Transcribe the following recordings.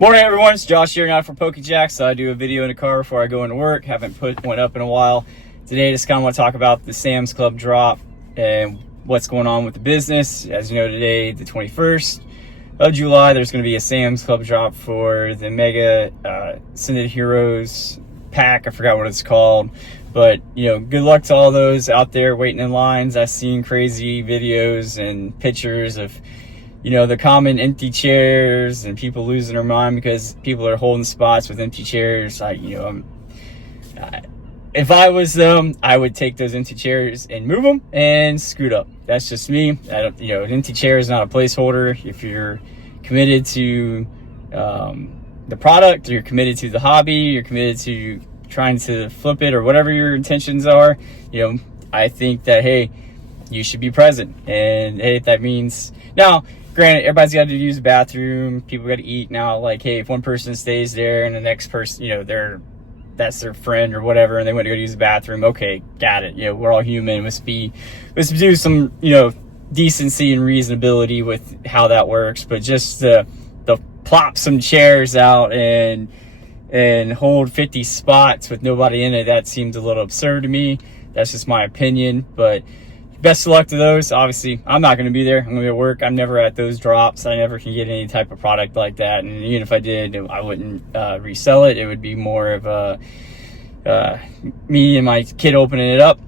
Morning everyone, it's Josh here now for PokeJack. So I do a video in the car before I go into work. Haven't put one up in a while. Today just kind of want to talk about the Sam's Club drop and what's going on with the business. As you know, today, the 21st of July, there's going to be a Sam's Club drop for the Mega Ascended Heroes pack. I forgot what it's called. But, you know, good luck to all those out there waiting in lines. I've seen crazy videos and pictures of, you know, the common empty chairs and people losing their mind because people are holding spots with empty chairs. If I was them, I would take those empty chairs and move them and scoot up. That's just me. An empty chair is not a placeholder. If you're committed to the product, or you're committed to the hobby, you're committed to trying to flip it or whatever your intentions are, I think that, hey, you should be present. And hey, that means now, granted, everybody's got to use the bathroom. People got to eat now. Like, hey, if one person stays there and the next person, that's their friend or whatever, and they want to go use the bathroom. Okay, got it. We're all human. Let's do some, decency and reasonability with how that works. But just the plop some chairs out and hold 50 spots with nobody in it, that seems a little absurd to me. That's just my opinion. But best of luck to those. Obviously, I'm not going to be there. I'm going to be at work. I'm never at those drops. I never can get any type of product like that. And even if I did, I wouldn't resell it. It would be more of me and my kid opening it up.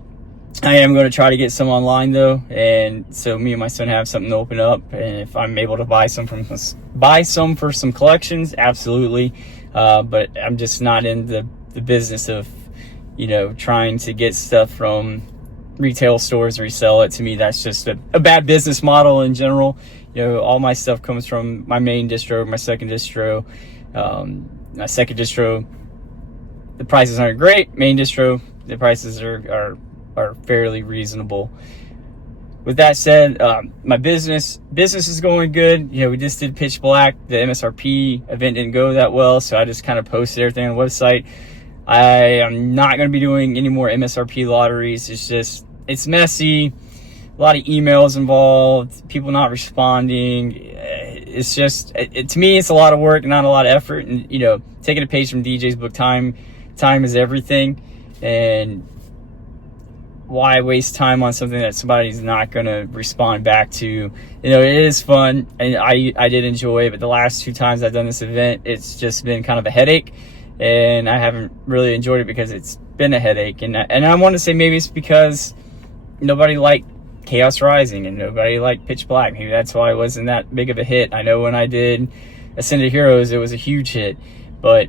I am going to try to get some online though, and so me and my son have something to open up. And if I'm able to buy some for some collections, absolutely. But I'm just not in the business of trying to get stuff from retail stores and resell it. To me, that's just a bad business model in general. All my stuff comes from my main distro, my second distro. My second distro, the prices aren't great. Main distro, the prices are fairly reasonable. With that said, my business is going good. We just did Pitch Black. The MSRP event didn't go that well, so I just kind of posted everything on the website. I am not going to be doing any more MSRP lotteries. It's messy, a lot of emails involved, people not responding. It's just, to me, it's a lot of work, not a lot of effort. And, taking a page from DJ's book, time is everything. And why waste time on something that somebody's not going to respond back to? It is fun, and I did enjoy it, but the last 2 times I've done this event, it's just been kind of a headache. And I haven't really enjoyed it because it's been a headache. And I want to say maybe it's because nobody liked Chaos Rising and nobody liked Pitch Black. Maybe that's why it wasn't that big of a hit. I know when I did Ascended Heroes, it was a huge hit. But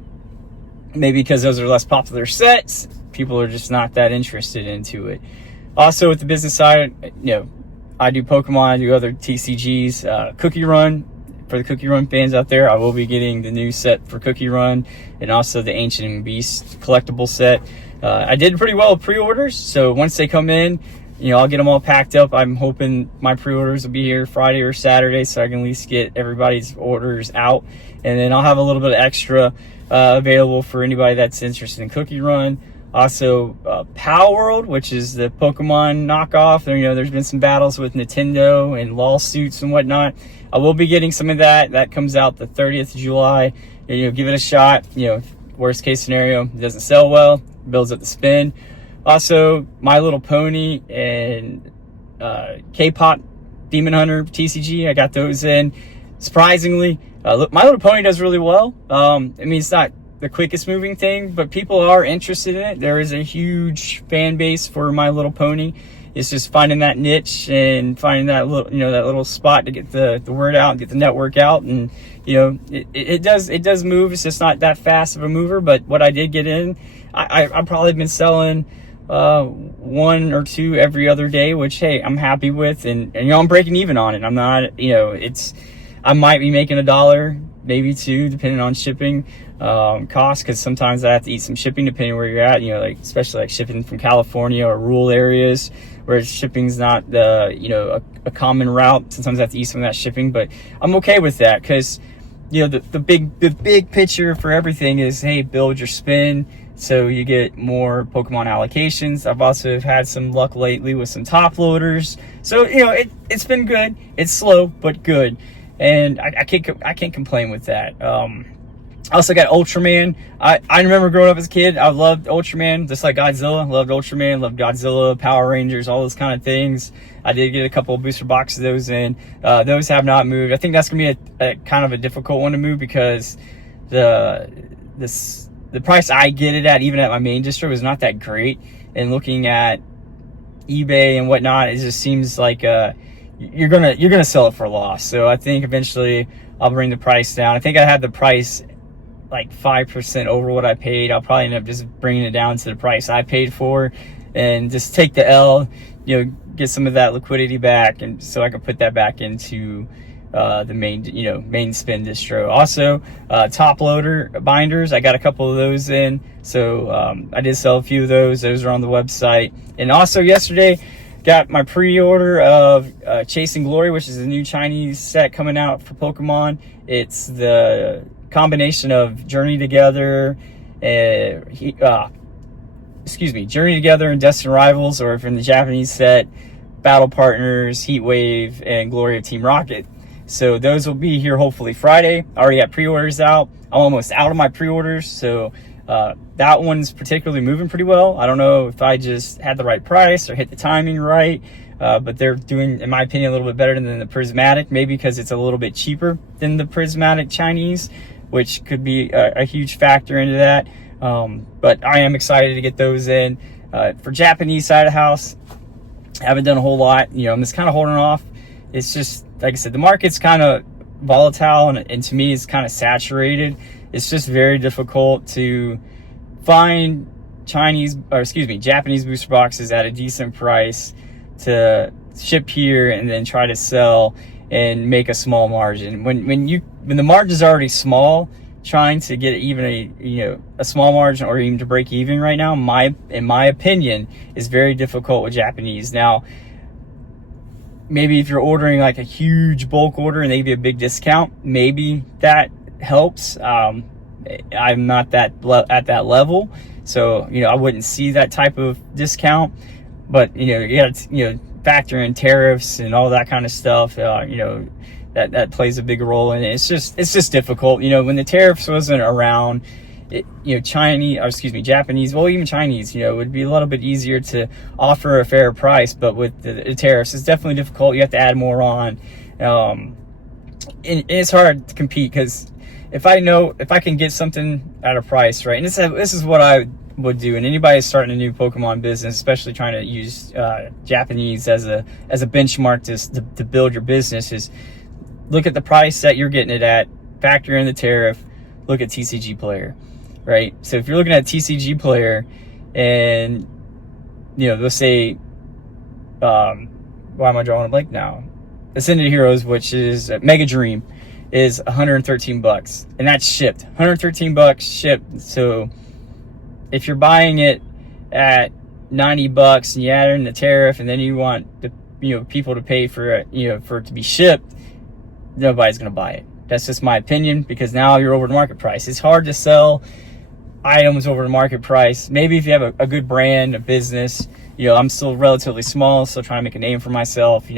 maybe because those are less popular sets, people are just not that interested into it. Also, with the business side, I do Pokemon, I do other TCGs, Cookie Run. For the Cookie Run fans out there, I will be getting the new set for Cookie Run and also the Ancient Beast collectible set. I did pretty well with pre-orders, so once they come in, I'll get them all packed up. I'm hoping my pre-orders will be here Friday or Saturday, so I can at least get everybody's orders out, and then I'll have a little bit of extra available for anybody that's interested in Cookie Run. Also, Pal World, which is the Pokemon knockoff. There's been some battles with Nintendo and lawsuits and whatnot. I will be getting some of that. That comes out the 30th of July. Give it a shot. Worst case scenario, it doesn't sell well, builds up the spin. Also, My Little Pony and K-Pop Demon Hunter TCG, I got those in. Surprisingly, My Little Pony does really well. It's not the quickest moving thing, but people are interested in it. There is a huge fan base for My Little Pony. It's just finding that niche and finding that little spot to get the word out and get the network out. And it does move. It's just not that fast of a mover. But what I did get in, I've probably been selling 1 or 2 every other day, which, hey, I'm happy with. And I'm breaking even on it. I'm not, I might be making $1, maybe 2, depending on shipping costs, because sometimes I have to eat some shipping depending where you're at. Especially like shipping from California or rural areas where shipping's not a common route. Sometimes I have to eat some of that shipping, but I'm okay with that because the big picture for everything is, hey, build your spin so you get more Pokemon allocations. I've also had some luck lately with some top loaders, so it's been good. It's slow but good, and I can't complain with that. I also got Ultraman. I remember growing up as a kid, I loved Ultraman, just like Godzilla. Loved Ultraman, loved Godzilla, Power Rangers, all those kind of things. I did get a couple of booster boxes of those in. Those have not moved. I think that's going to be a kind of a difficult one to move, because the price I get it at, even at my main distro, is not that great. And looking at eBay and whatnot, it just seems like you're gonna sell it for a loss. So I think eventually I'll bring the price down. I think I had the price like 5% over what I paid. I'll probably end up just bringing it down to the price I paid for, and just take the L, get some of that liquidity back, and so I can put that back into the main spin distro. Also, top loader binders, I got a couple of those in, so I did sell a few of those. Those are on the website. And also yesterday, got my pre-order of Chasing Glory, which is a new Chinese set coming out for Pokemon. It's the combination of Journey Together, Journey Together and Destined Rivals, or from the Japanese set, Battle Partners, Heat Wave, and Glory of Team Rocket. So those will be here hopefully Friday. I already got pre-orders out. I'm almost out of my pre-orders, so that one's particularly moving pretty well. I don't know if I just had the right price or hit the timing right, but they're doing, in my opinion, a little bit better than the Prismatic, maybe because it's a little bit cheaper than the Prismatic Chinese, which could be a huge factor into that. But I am excited to get those in. For Japanese side of the house, I haven't done a whole lot. I'm just kind of holding off. It's just, like I said, the market's kind of volatile, and to me, it's kind of saturated. It's just very difficult to find Japanese booster boxes at a decent price to ship here and then try to sell and make a small margin. When the margin is already small, trying to get even a small margin or even to break even right now, in my opinion, is very difficult with Japanese. Now, maybe if you're ordering like a huge bulk order and they give you a big discount, maybe that helps. I'm not at that level, so I wouldn't see that type of discount. But you got to factor in tariffs and all that kind of stuff. That plays a big role, and it's just difficult. When the tariffs wasn't around, Japanese, well, even Chinese, it would be a little bit easier to offer a fair price. But with the tariffs, it's definitely difficult. You have to add more on, and it's hard to compete, because if I can get something at a price, right, and this is what I would do, and anybody starting a new Pokemon business, especially trying to use Japanese as a benchmark to build your business, is look at the price that you're getting it at, factor in the tariff, look at TCG Player, right? So if you're looking at TCG Player, and let's say, why am I drawing a blank now? Ascended Heroes, which is Mega Dream, is $113, and that's shipped. $113 shipped. So if you're buying it at $90 and you add in the tariff, and then you want the people to pay for it, for it to be shipped, nobody's going to buy it. That's just my opinion, because now you're over the market price. It's hard to sell items over the market price. Maybe if you have a good brand, a business. I'm still relatively small, still trying to make a name for myself.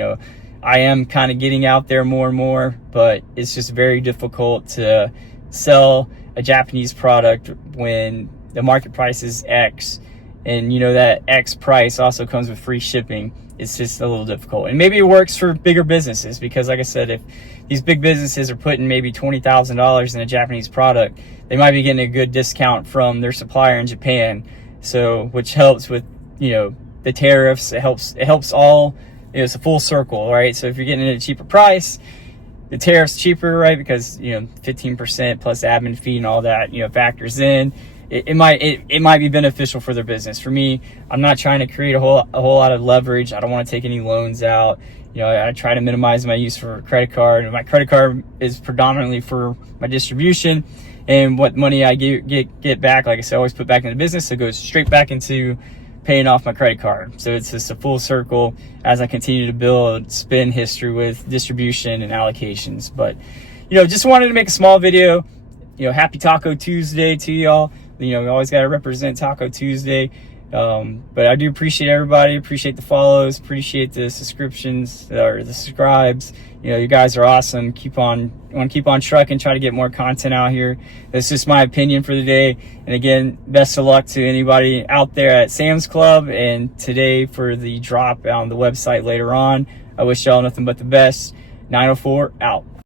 I am kind of getting out there more and more, but it's just very difficult to sell a Japanese product when the market price is X, and that X price also comes with free shipping. It's just a little difficult. And maybe it works for bigger businesses, because like I said, if these big businesses are putting maybe $20,000 in a Japanese product, they might be getting a good discount from their supplier in Japan. So, which helps with, the tariffs. It helps all. It's a full circle, right? So if you're getting it at a cheaper price, the tariff's cheaper, right? Because 15% plus admin fee and all that factors in. It might be beneficial for their business. For me, I'm not trying to create a whole lot of leverage. I don't want to take any loans out. I try to minimize my use for a credit card. My credit card is predominantly for my distribution, and what money I get back, like I said, I always put back into the business. So it goes straight back into paying off my credit card. So it's just a full circle as I continue to build spin history with distribution and allocations. But just wanted to make a small video. Happy Taco Tuesday to y'all. We always got to represent Taco Tuesday. But I do appreciate everybody, appreciate the follows, appreciate the subscriptions or the subscribes. You know, you guys are awesome. Want to keep on trucking, try to get more content out here. That's just my opinion for the day. And again, best of luck to anybody out there at Sam's Club and today for the drop on the website later on. I wish y'all nothing but the best. 904 out.